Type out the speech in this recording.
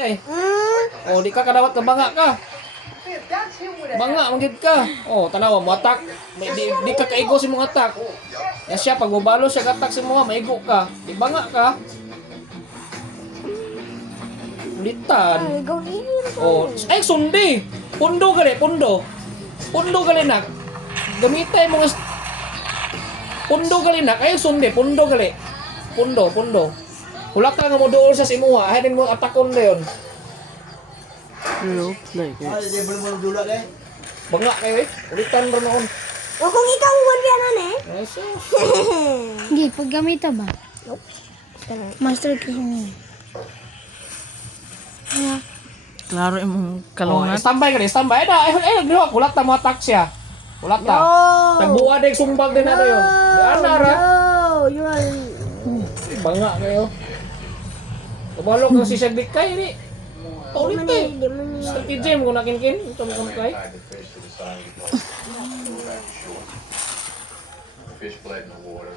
Kay. Oh, di ka kadawat ka banga ka. Banga manggid ka. Oh, tanawa mo atak. Di ka kaigo si mong atak. Ya siya pag mobalo siya atak si mo, maigo ka. Di banga ka. Litan. Oh, ay sundi. Pundo gali, pundo. Pundo gali nak. Gamitay mo pundo gali nak. Ay sundi, pundo gali. Pundo. Hulak ka nga mo dool sa simuha. Ahin mo atakon na yun. Looks like it. Banga kayo eh. Ulitan rin noon. O kung ikaw wala yan eh. Hindi, paggamita ba? Master key mo. Klaro imong Oh, kalungat. standby ka rin, standby. Ay, kulat na mo atak siya. Kulat na. Nagbuwa din sumbag din nato yun. Di anara. You are... Banga kayo. Tumalog ang si Shagdik kay ni. Paulit eh. Strategy mo kung nakinkin. Ito mo kung kay. Fish bled in the water.